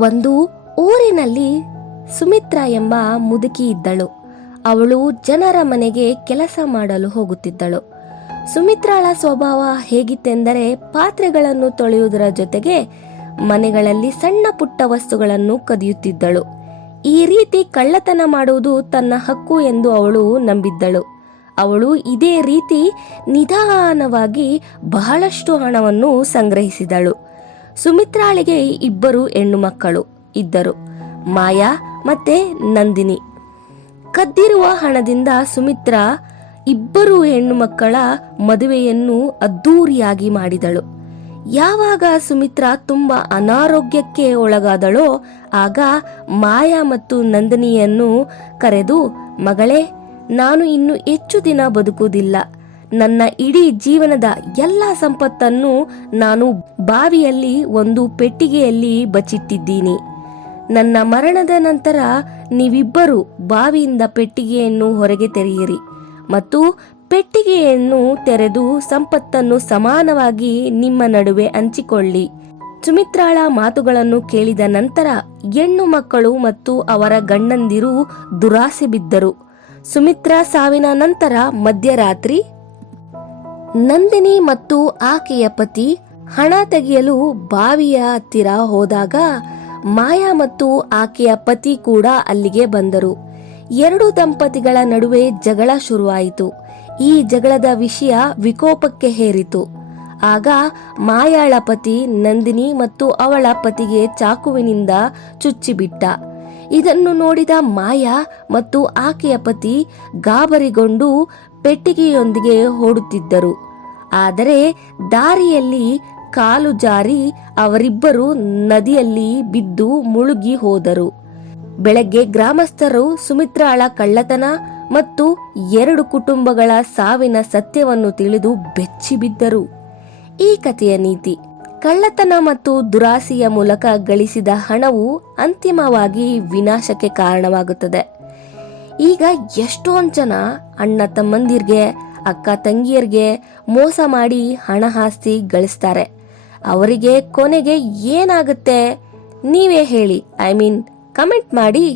ಒಂದು ಊರಿನಲ್ಲಿ ಸುಮಿತ್ರಾ ಎಂಬ ಮುದುಕಿ ಇದ್ದಳು. ಅವಳು ಜನರ ಮನೆಗೆ ಕೆಲಸ ಮಾಡಲು ಹೋಗುತ್ತಿದ್ದಳು. ಸುಮಿತ್ರಾಳ ಸ್ವಭಾವ ಹೇಗಿತ್ತೆಂದರೆ ಪಾತ್ರೆಗಳನ್ನು ತೊಳೆಯುವುದರ ಜೊತೆಗೆ ಮನೆಗಳಲ್ಲಿ ಸಣ್ಣ ಪುಟ್ಟ ವಸ್ತುಗಳನ್ನು ಕದಿಯುತ್ತಿದ್ದಳು. ಈ ರೀತಿ ಕಳ್ಳತನ ಮಾಡುವುದು ತನ್ನ ಹಕ್ಕು ಎಂದು ಅವಳು ನಂಬಿದ್ದಳು. ಅವಳು ಇದೇ ರೀತಿ ನಿಧಾನವಾಗಿ ಬಹಳಷ್ಟು ಹಣವನ್ನು ಸಂಗ್ರಹಿಸಿದಳು. ಸುಮಿತ್ರಾಳಿಗೆ 2 ಹೆಣ್ಣು ಮಕ್ಕಳು ಇದ್ದರು, ಮಾಯಾ ಮತ್ತೆ ನಂದಿನಿ. ಕದ್ದಿರುವ ಹಣದಿಂದ ಸುಮಿತ್ರಾ 2 ಹೆಣ್ಣು ಮಕ್ಕಳ ಮದುವೆಯನ್ನು ಅದ್ದೂರಿಯಾಗಿ ಮಾಡಿದಳು. ಯಾವಾಗ ಸುಮಿತ್ರಾ ತುಂಬಾ ಅನಾರೋಗ್ಯಕ್ಕೆ ಒಳಗಾದಳೋ ಆಗ ಮಾಯಾ ಮತ್ತು ನಂದಿನಿಯನ್ನು ಕರೆದು, ಮಗಳೇ, ನಾನು ಇನ್ನು ಹೆಚ್ಚು ದಿನ ಬದುಕುವುದಿಲ್ಲ. ನನ್ನ ಇಡೀ ಜೀವನದ ಎಲ್ಲ ಸಂಪತ್ತನ್ನು ನಾನು ಬಾವಿಯಲ್ಲಿ ಒಂದು ಪೆಟ್ಟಿಗೆಯಲ್ಲಿ ಬಚ್ಚಿಟ್ಟಿದ್ದೀನಿ. ನನ್ನ ಮರಣದ ನಂತರ ನೀವಿಬ್ಬರು ಬಾವಿಯಿಂದ ಪೆಟ್ಟಿಗೆಯನ್ನು ಹೊರಗೆ ತೆರೆಯಿರಿ ಮತ್ತು ಪೆಟ್ಟಿಗೆಯನ್ನು ತೆರೆದು ಸಂಪತ್ತನ್ನು ಸಮಾನವಾಗಿ ನಿಮ್ಮ ನಡುವೆ ಹಂಚಿಕೊಳ್ಳಿ. ಸುಮಿತ್ರಾಳ ಮಾತುಗಳನ್ನು ಕೇಳಿದ ನಂತರ ಹೆಣ್ಣು ಮಕ್ಕಳು ಮತ್ತು ಅವರ ಗಂಡಂದಿರು ದುರಾಸೆ ಬಿದ್ದರು. ಸುಮಿತ್ರಾ ಸಾವಿನ ನಂತರ ಮಧ್ಯರಾತ್ರಿ ನಂದಿನಿ ಮತ್ತು ಆಕೆಯ ಪತಿ ಹಣ ತೆಗೆಯಲು ಬಾವಿಯ ಹತ್ತಿರ ಹೋದಾಗ ಮಾಯಾ ಮತ್ತು ಆಕೆಯ ಪತಿ ಕೂಡ ಅಲ್ಲಿಗೆ ಬಂದರು. 2 ದಂಪತಿಗಳ ನಡುವೆ ಜಗಳ ಶುರುವಾಯಿತು. ಈ ಜಗಳದ ವಿಷಯ ವಿಕೋಪಕ್ಕೆ ಹೇರಿತು. ಆಗ ಮಾಯಾಳ ಪತಿ ನಂದಿನಿ ಮತ್ತು ಅವಳ ಪತಿಗೆ ಚಾಕುವಿನಿಂದ ಚುಚ್ಚಿಬಿಟ್ಟ. ಇದನ್ನು ನೋಡಿದ ಮಾಯಾ ಮತ್ತು ಆಕೆಯ ಪತಿ ಗಾಬರಿಗೊಂಡು ಪೆಟ್ಟಿಗೆಯೊಂದಿಗೆ ಓಡುತ್ತಿದ್ದರು. ಆದರೆ ದಾರಿಯಲ್ಲಿ ಕಾಲು ಜಾರಿ ಅವರಿಬ್ಬರು ನದಿಯಲ್ಲಿ ಬಿದ್ದು ಮುಳುಗಿ ಹೋದರು. ಬೆಳಗ್ಗೆ ಗ್ರಾಮಸ್ಥರು ಸುಮಿತ್ರಾಳ ಕಳ್ಳತನ ಮತ್ತು 2 ಕುಟುಂಬಗಳ ಸಾವಿನ ಸತ್ಯವನ್ನು ತಿಳಿದು ಬೆಚ್ಚಿಬಿದ್ದರು. ಈ ಕಥೆಯ ನೀತಿ: ಕಳ್ಳತನ ಮತ್ತು ದುರಾಸೆಯ ಮೂಲಕ ಗಳಿಸಿದ ಹಣವು ಅಂತಿಮವಾಗಿ ವಿನಾಶಕ್ಕೆ ಕಾರಣವಾಗುತ್ತದೆ. ಈಗ ಎಷ್ಟೊಂದು ಜನ ಅಣ್ಣ ತಮ್ಮಂದಿರ್ಗೆ, ಅಕ್ಕ ತಂಗಿಯರ್ಗೆ ಮೋಸ ಮಾಡಿ ಹಣ ಆಸ್ತಿ ಗಳಿಸ್ತಾರೆ. ಅವರಿಗೆ ಕೊನೆಗೆ ಏನಾಗುತ್ತೆ ನೀವೇ ಹೇಳಿ. ಕಮೆಂಟ್ ಮಾಡಿ.